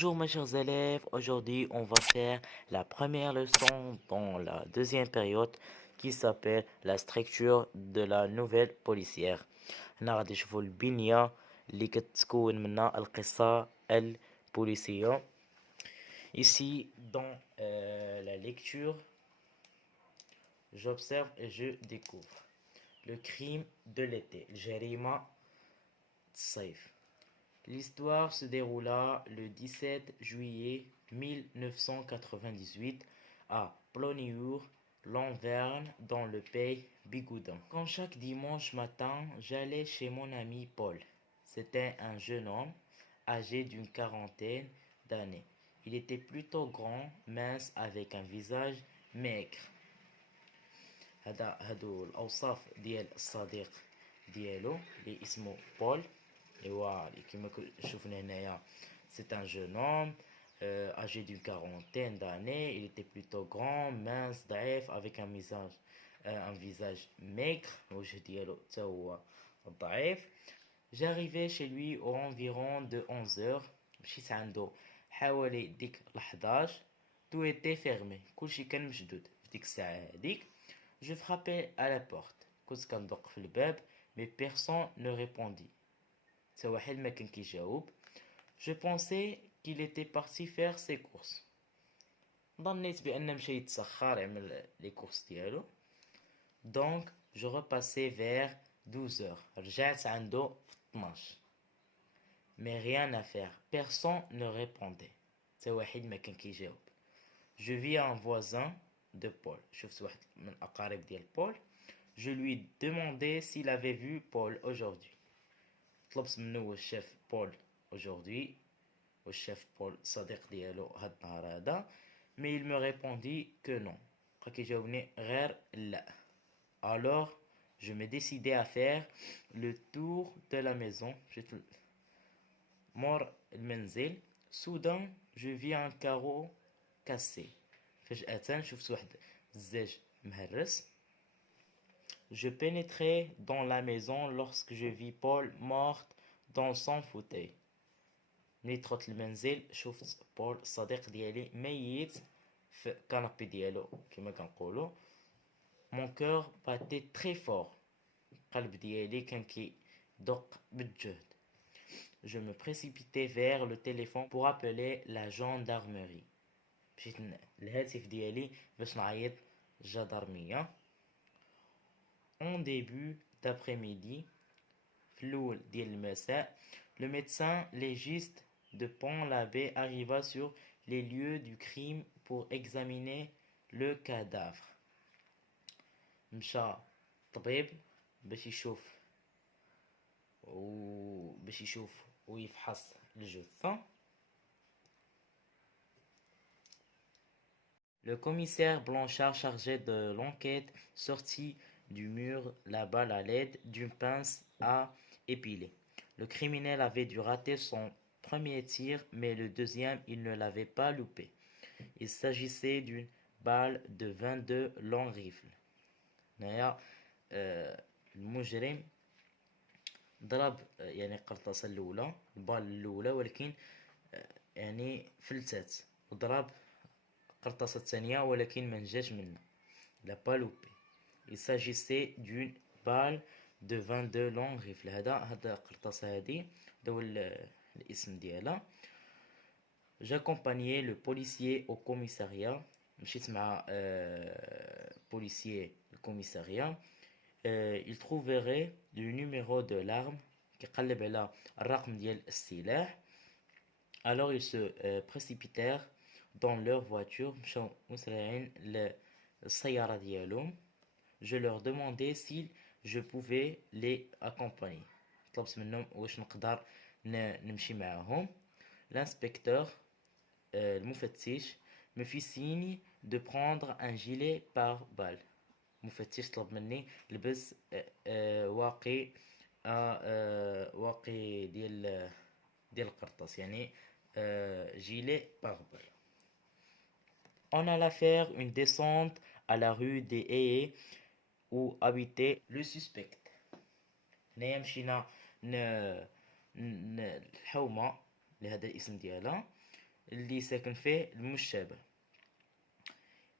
Bonjour mes chers élèves, aujourd'hui on va faire la première leçon dans la deuxième période qui s'appelle la structure de la nouvelle policière. هنا غادي نشوفوا البنية اللي كتكون منها القصة البوليسية. Ici dans la lecture, j'observe et je découvre le crime de l'été, الجريمة الصيف. L'histoire se déroula le 17 juillet 1998 à Ploniour, Lanverne, dans le pays Bigoudin. Comme chaque dimanche matin, j'allais chez mon ami Paul. C'était un jeune homme âgé d'une quarantaine d'années. Il était plutôt grand, mince, avec un visage maigre. هادو الأوصاف ديال الصديق ديالو اللي اسمه بول. C'est un jeune homme âgé d'une quarantaine d'années. Il était plutôt grand, mince, ضعيف, avec un visage maigre. J'arrivais chez lui aux environs de 11 heures. مشيت عنده حوالي ديك 11. Tout était fermé. كلشي كان مشدود في ديك الساعة هذيك. Je frappais à la porte. كنت كندق في الباب, mais personne ne répondit. Je pensais qu'il était parti faire ses courses. ظنيت بأنه مشى يتسخر يعمل les courses ديالو. Donc je repassais vers 12 heures. رجعت عنده في 12. Mais rien à faire. Personne ne répondait. حتى واحد ما كان كيجاوب. Je vis un voisin de Paul. شفت واحد من الأقارب ديال Paul. Je lui demandais s'il avait vu Paul aujourd'hui. طلبت منه واش شاف بول aujourd'hui, واش شاف بول صديق ديالو هاد النهار هذا. mais il me répondit que non. بقى كيجاوبني غير لا. alors je me décidais à faire le tour de la maison. جيت مور المنزل. soudain je vis un carreau cassé. فجأة شفت واحد الزاج مهرس. Je pénétrais dans la maison lorsque je vis Paul mort dans son fauteuil. ملي دخلت المنزل شفت بول الصديق ديالي ميت في كنبي ديالو كما كنقولوا. Mon cœur battait très fort. القلب ديالي كان كيدق بالجهد. Je me précipitais vers le téléphone pour appeler la gendarmerie. مشيت الهاتف ديالي باش نعيط الجدارمية. En début d'après-midi, le médecin légiste de Pont-l'Abbé arriva sur les lieux du crime pour examiner le cadavre. مشى طبيب باش يشوف ويفحص الجثة. Le commissaire Blanchard, chargé de l'enquête, sortit du mur la balle à l'aide d'une pince à épiler. Le criminel avait dû rater son premier tir, mais le deuxième, il ne l'avait pas loupé. Il s'agissait d'une balle de 22 long rifle. المجرم ضرب يعني القرطاسة الأولى, البال الأولى, ولكن يعني فلتات, وضرب القرطاسة الثانية ولكن ما نجاش منها. Il n'a pas loupé. Il s'agissait d'une balle de 22 long rifle. هذا القرطاسة هذه هو الاسم ديالها. J'accompagnais le policier au commissariat. مشيت مع policier au commissariat. Il trouverait le numéro de l'arme. كيقلب على الرقم ديال السلاح. Alors ils se précipitèrent dans leur voiture. مشاو مسرعين للسيارة ديالهم. Je leur demandais si je pouvais les accompagner. طلبت منهم واش نقدر نمشي معاهم. L'inspecteur, المفتش, me fit signe de prendre un gilet par balle. المفتش طلب مني لبس واقي ديال القرطاس, يعني gilet par balle. On alla faire une descente à la rue des Haies où habitait le suspect. هنايا مشينا الحومة لهذا الاسم ديالها. اللي ساكن فيه المشابه.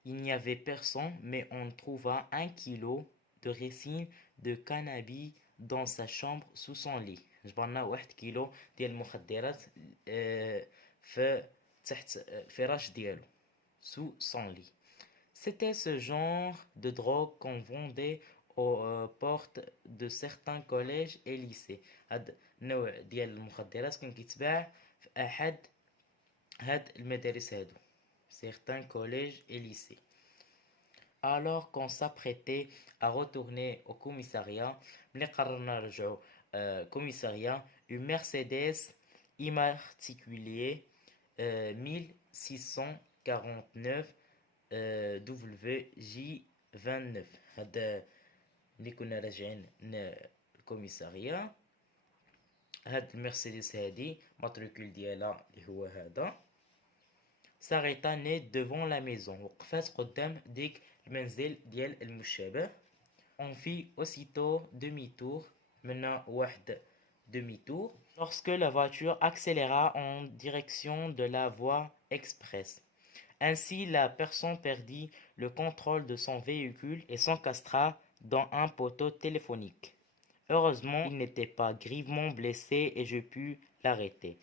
Il n'y avait personne, mais on trouva 1 kilo de résine de cannabis dans sa chambre sous son lit. جبرنا 1 كيلو ديال المخدرات في تحت الفراش ديالو. Sous son lit. C'était ce genre de drogue qu'on vendait aux portes de certains collèges et lycées. هاد النوع ديال المخدرات كان كيتباع في أحد هاد المدارس هادو. Certains collèges et lycées. Alors qu'on s'apprêtait à retourner au commissariat, ملي قررنا نرجعو commissariat, une Mercedes immatriculée 1649 WJ29. هذا اللي كنا راجعين الكوميساريا. هاد المرسيدس هادي ماتريكول ديالها اللي هو هذا s'arrêta net devant la maison. وقفات قدام ديك المنزل ديال المشابه. On fit aussitôt demi-tour. منا واحد demi-tour. Lorsque la voiture accéléra en direction de la voie express. Ainsi, la personne perdit le contrôle de son véhicule et s'encastra dans un poteau téléphonique. Heureusement, il n'était pas grièvement blessé et je pus l'arrêter.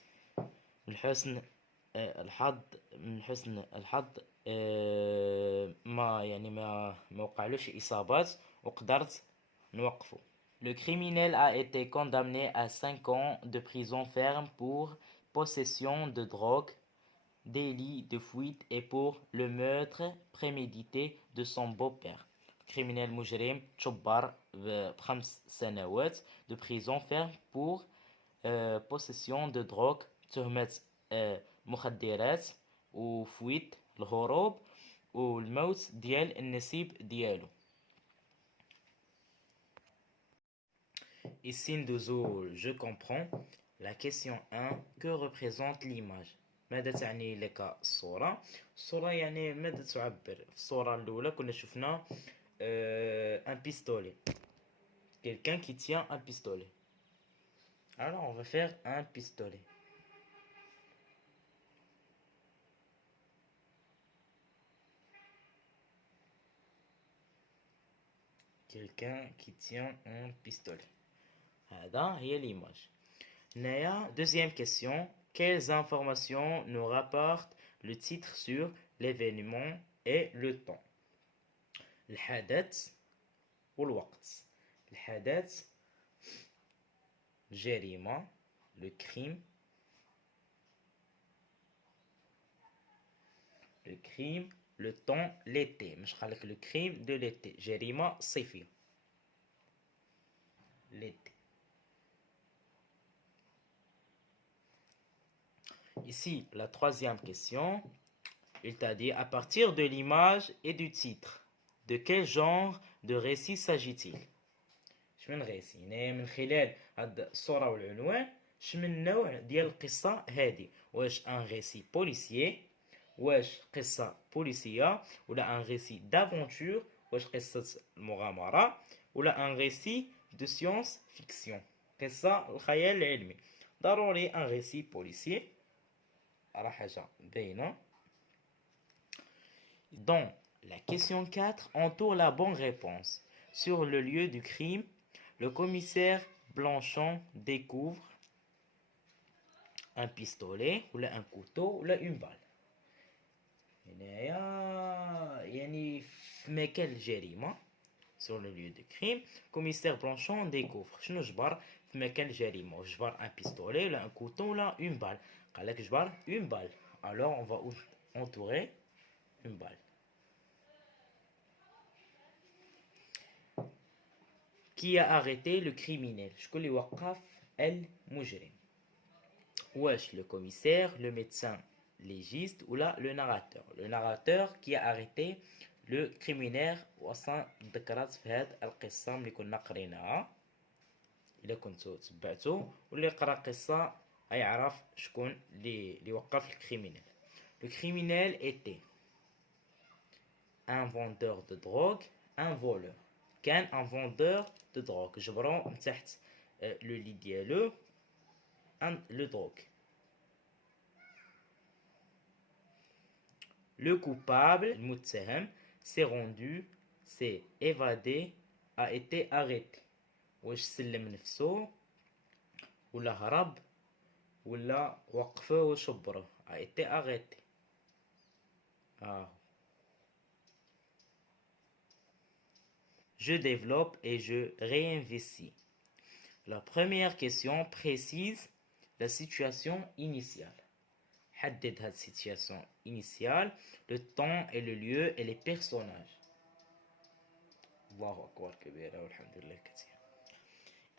من حسن الحظ ما وقعلوش إصابات وقدرت نوقفه. Le criminel a été condamné à 5 ans de prison ferme pour possession de drogue, délit de fuite et pour le meurtre prémédité de son beau-père. Criminel مجرم تشبر ب5 سنوات de prison ferme pour possession de drogue تهمة مخدرات وفويت الهروب والموت ديال النسيب ديالو. Ici ندوزو je comprends. La question 1. Que représente l'image؟ ماذا تعني لك الصورة؟ الصورة يعني ماذا تعبر؟ في الصورة الأولى كنا شفنا un pistolet. Quelqu'un qui tient un pistolet. Alors on va faire un pistolet. Quelqu'un qui tient un pistolet. هذا هي l'image. Naya, deuxième question. Quelles informations nous rapporte le titre sur l'événement et le temps؟ الحدث والوقت. الحدث الجريمة le crime. Le crime, le temps, l'été. مش قالك le crime de l'été. جريمة صيفية. L'été. Ici, la troisième question. Il t'a dit à partir de l'image et du titre, de quel genre de récit s'agit-il؟ شمن récit؟ من خلال هاد الصورة والعنوان شمن نوع ديال القصة هادي؟ واش un récit policier؟ واش قصة بوليسية؟ ولا un récit d'aventure؟ واش قصة المغامرة؟ ولا un récit de science fiction؟ قصة الخيال العلمي. ضروري un récit policier. راه حاجة باينة. Dans la question 4, entoure la bonne réponse. Sur le lieu du crime, le commissaire Blanchon découvre un pistolet ou un couteau ou une balle. يعني في مكان الجريمة sur le lieu du crime, commissaire Blanchon découvre شنو جبر في مكان الجريمة. جبر un pistolet ou un couteau ou une balle. قالك جبر une balle. Alors on va entourer une balle. Qui a arrêté le criminel؟ شكون اللي وقف المجرم؟ واش le commissaire, le médecin légiste ou là le narrateur? Le narrateur qui a arrêté le criminel. وأصلا ذكرت في هاد القصة اللي كنا قريناها. إلا كنتو تبعتو واللي قرا قصة يعرف شكون اللي وقف الكريمينال. Le criminel était un vendeur de drogue, un voleur. كان un vendeur de drogue. جبرو من تحت لو لي ديالو لو drogue. Le coupable, المتهم, s'est rendu, s'est évadé, a été arrêté. واش سلم نفسه ولا هرب ولا وقفه وشبره a été arrêté. Je développe et je réinvestis. La première question précise la situation initiale. حدد هاد situation initiale, le temps et le lieu et les personnages. Allahu akbar kabira walhamdulillah kathir.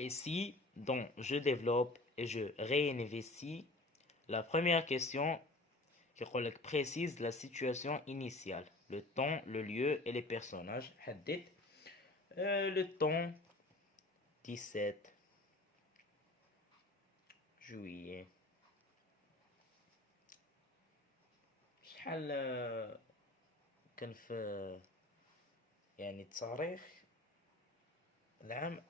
Et si, donc, je développe et je réinvestis, la première question qui précise la situation initiale, le temps, le lieu et les personnages. حدد le temps 17 juillet. شحال كان في يعني التاريخ العام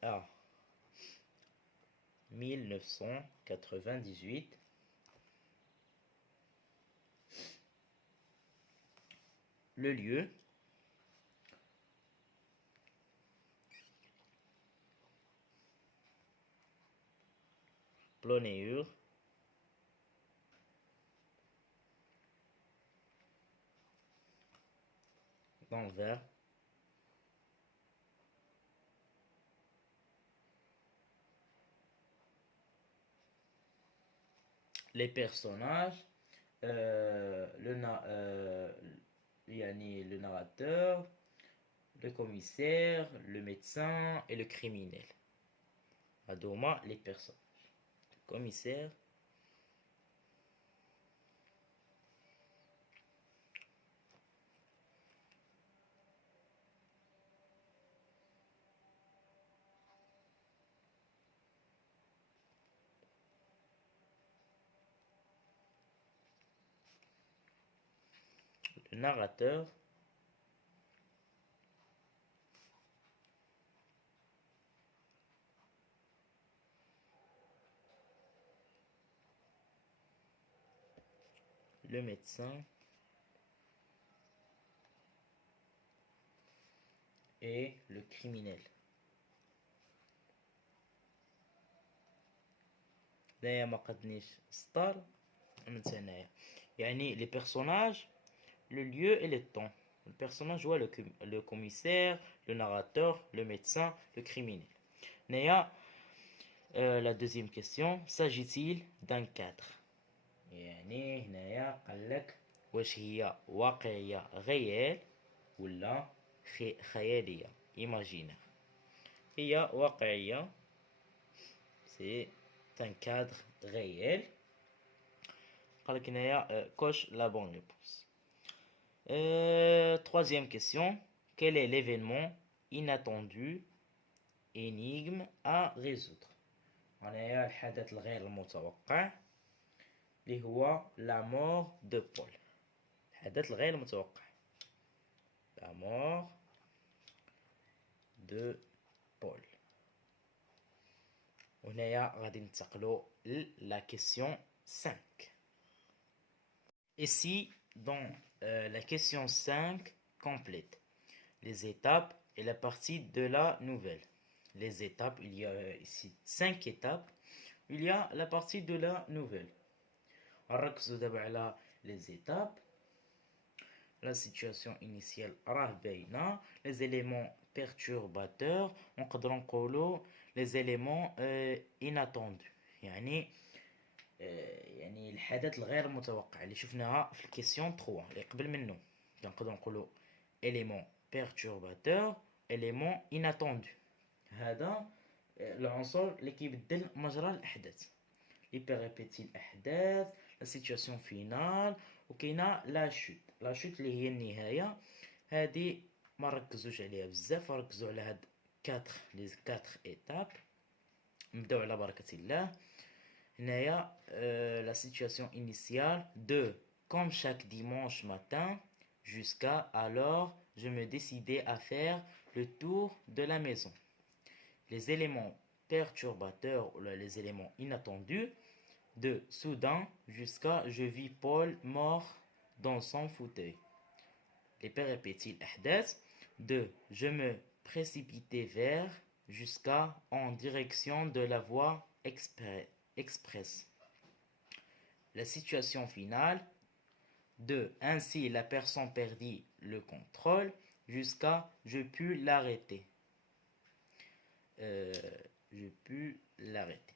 1998. Le lieu Plonéur, Danvers, les personnages, le narrateur, le commissaire, le médecin et le criminel. Adoma, les personnages. Le commissaire, le narrateur, le médecin et le criminel. دايما ما قدنيش سطر من هنايا يعني les personnages, le lieu et le temps. Le personnage voit le commissaire, le narrateur, le médecin, le criminel. Néa, la deuxième question, s'agit-il d'un cadre? يعني هنايا قالك واش هي واقعية réelle ولا خيالية imaginaire. هي واقعية, c'est un cadre réel. قالك هنايا coche la bonne réponse. Troisième question, quel est l'événement inattendu, énigme à résoudre? هنايا الحدث الغير المتوقع اللي هو la mort de Paul. الحدث الغير متوقع la mort de Paul. وهنايا غادي ننتقلوا la question 5. Et si dans la question 5 complète les étapes et la partie de la nouvelle. Les étapes, il y a ici 5 étapes. Il y a la partie de la nouvelle. نركزوا دابا على les étapes. La situation initiale راه باينه. Les éléments perturbateurs نقدروا نقولوا les éléments inattendus. يعني الحدث الغير متوقع اللي شفناها في الكيسيون 3 اللي قبل منه. نقدروا نقولوا élément perturbateur, élément inattendu. هذا العنصر اللي كيبدل مجرى الاحداث اللي بيريبيتي الاحداث لا سيتوياسيون فينال. وكاينه لا شوت اللي هي النهايه. هذه ما ركزوش عليها بزاف, ركزوا على هاد 4 ايتاب. نبداو على بركه الله. هنايا la situation initiale de comme chaque dimanche matin jusqu'à alors je me décidais à faire le tour de la maison. Les éléments perturbateurs ou les éléments inattendus de soudain jusqu'à je vis Paul mort dans son fauteuil. les péripéties الأحداث. 2. Je me précipitais vers, jusqu'à, en direction de la voie express. La situation finale. 2. Ainsi la personne perdit le contrôle jusqu'à je pus l'arrêter. Je pus l'arrêter.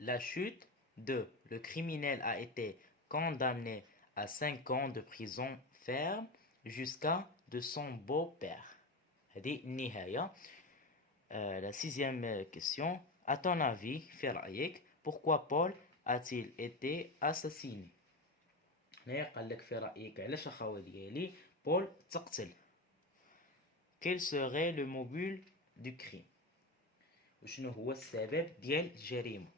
La chute. 2. Le criminel a été condamné à 5 ans de prison ferme jusqu'à de son beau-père. هذه النهاية. La 6e question. À ton avis, في رأيك, pourquoi Paul a-t-il été assassiné? هنا قال لك في رأيك علاش أخويا ديالي بول تقتل. Quel serait le mobile du crime? وشنو هو السبب ديال الجريمة؟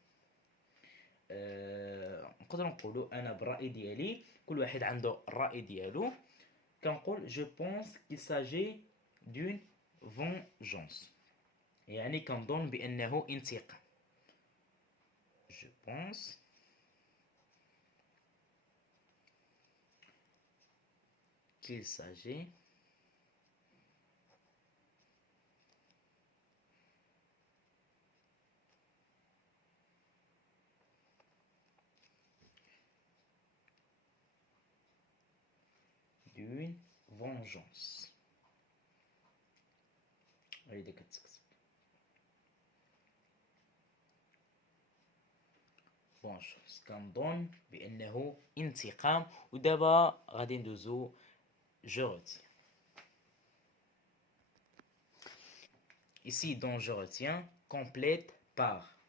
نقدر نقولوا انا بالراي ديالي، كل واحد عنده الراي ديالو. كنقول je pense qu'il s'agit d'une vengeance، يعني كنظن بانه انتقام. je pense qu'il s'agit d'une vengeance. هيدا كتكتب vengeance، كنظن بانه انتقام. ودابا غادي ندوزو je retiens. Ici donc je retiens complète par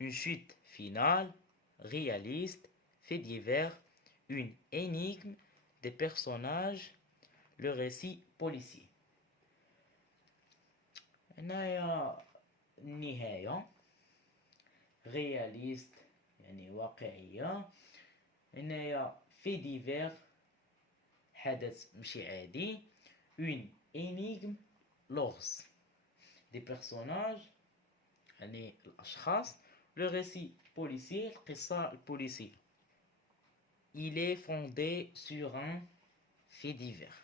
une chute finale, réaliste, fait divers, une énigme, des personnages, le récit policier. هنايا النهاية réaliste يعني واقعية. هنايا في divers حدث ماشي عادي. une énigme لغز. des personnages يعني الأشخاص. le récit policier القصة البوليسية. il est fondé sur un fait divers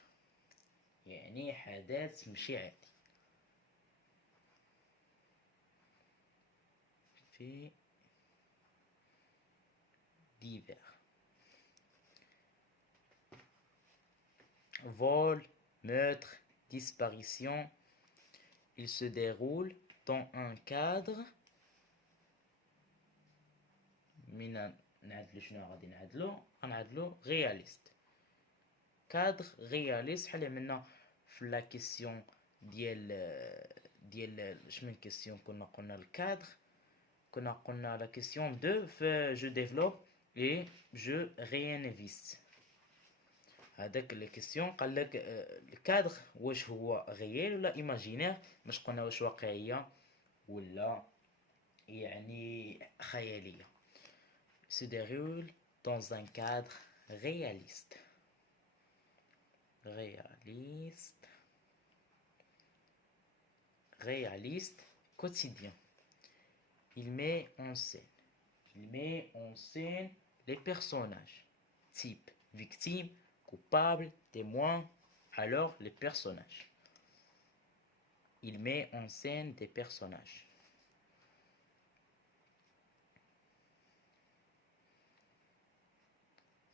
يعني حدث ماشي عادي. fait divers. vol, meurtre, disparition. Il se déroule dans un cadre. من نعدلو شنو غادي نعدلو؟ غنعدلو réaliste. cadre réaliste بحال عملنا في لا كيسيون ديال شنو الكيسيون كنا قلنا الكادر. كنا قلنا لا كيسيون دو في جو ديفلوب اي جو ريانفيست. هذاك لي كيسيون قال لك الكادر واش هو غيال ولا ايماجينير، باش قلنا واش واقعيه ولا يعني خياليه. se déroule dans un cadre réaliste. Réaliste, quotidien. Il met en scène les personnages, type victime, coupable, témoin. Alors les personnages. Il met en scène des personnages.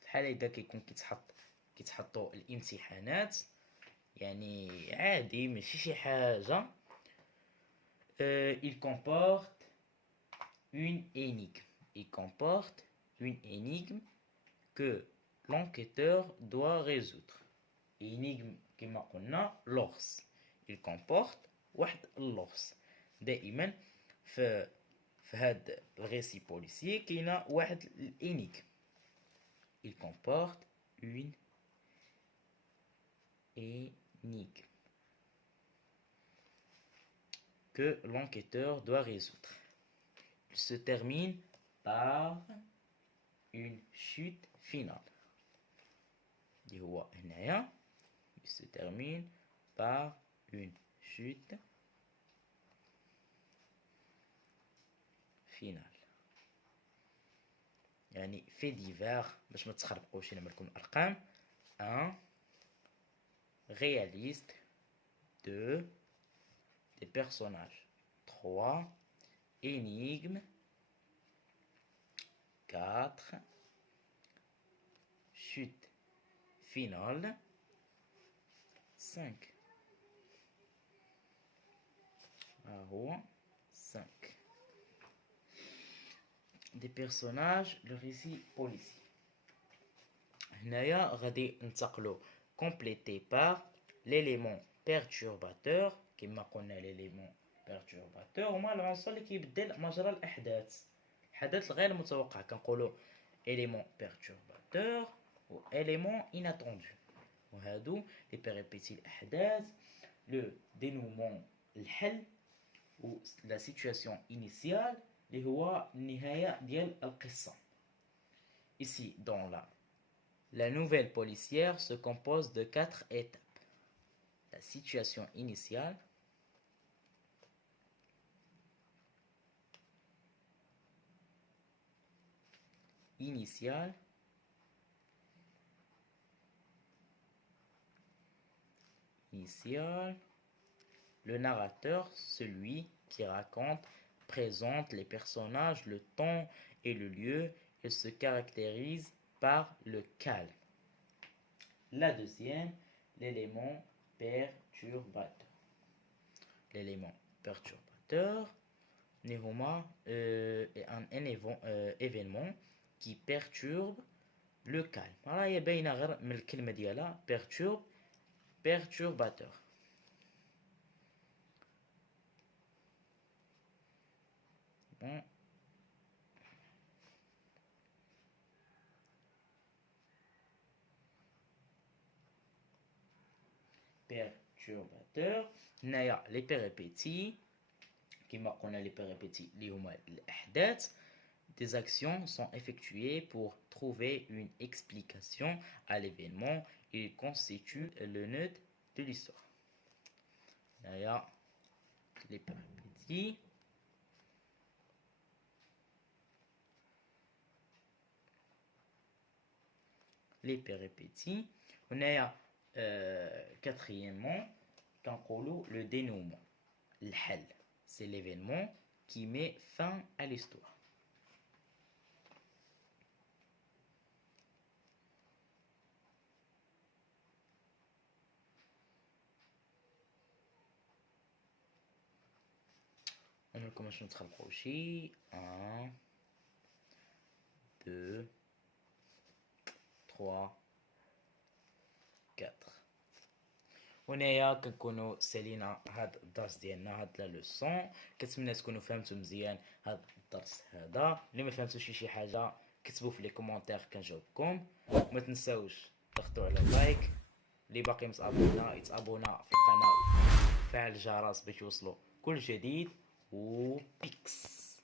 بحال هيدا كيكون كيتحطوا الامتحانات، يعني عادي ماشي شي حاجه. il comporte une énigme que l'enquêteur doit résoudre. énigme كما قلنا لغز. il comporte واحد اللغز. دائما في هاد الريسي بوليسي كاينه واحد الانيغم. il comporte une énigme que l'enquêteur doit résoudre. Il se termine par une chute finale. Il se termine par une chute finale. يعني في ديفير باش ما تخربقوش نعمل لكم الارقام. 1. Réaliste. 2. Des personnages. 3. Énigme. 4. Chute finale. 5. 5. Des personnages, le récit policier. هنايا غادي ننتقلوا complété par l'élément perturbateur. كما قلنا l'élément perturbateur هما العنصر اللي كيبدل مجرى الحدث الغير متوقع، كنقولوا élément perturbateur و élément inattendu. وهادو لي بيريبيتي الاحداث، لو dénouement الحل، و la situation initiale اللي هو النهاية ديال القصة. Ici dans la nouvelle policière se compose de 4 étapes. La situation initiale, le narrateur, celui qui raconte, présente les personnages, le temps et le lieu. Il se caractérise par le calme. La deuxième, l'élément perturbateur. L'élément perturbateur est un événement qui perturbe le calme. Alors, il y a bien une كلمة ديالها perturbateur. Bon. Perturbateur. هنايا les péripéties كما قلنا les péripéties اللي هما الأحداث. Des actions sont effectuées pour trouver une explication à l'événement. Il constitue le nœud de l'histoire. هنايا les péripéties. Les péripéties. هنايا quatrièmement, le dénouement. الحل, c'est l'événement qui met fin à l'histoire. On commence notre approche. 1, 2, 3, 4. هنايا كنكونوا سالينا هاد الدرس ديالنا، هاد لا لوسون. كنتمنى تكونوا فهمتوا مزيان هاد الدرس هذا. اللي ما فهمتوش شي حاجه كتبوا في لي كومونتير كنجاوبكم. وما تنساوش تضغطوا على اللايك. اللي باقي متابعنا يتابعونا في القناه، فعل الجرس باش يوصلوا كل جديد. و بيكس.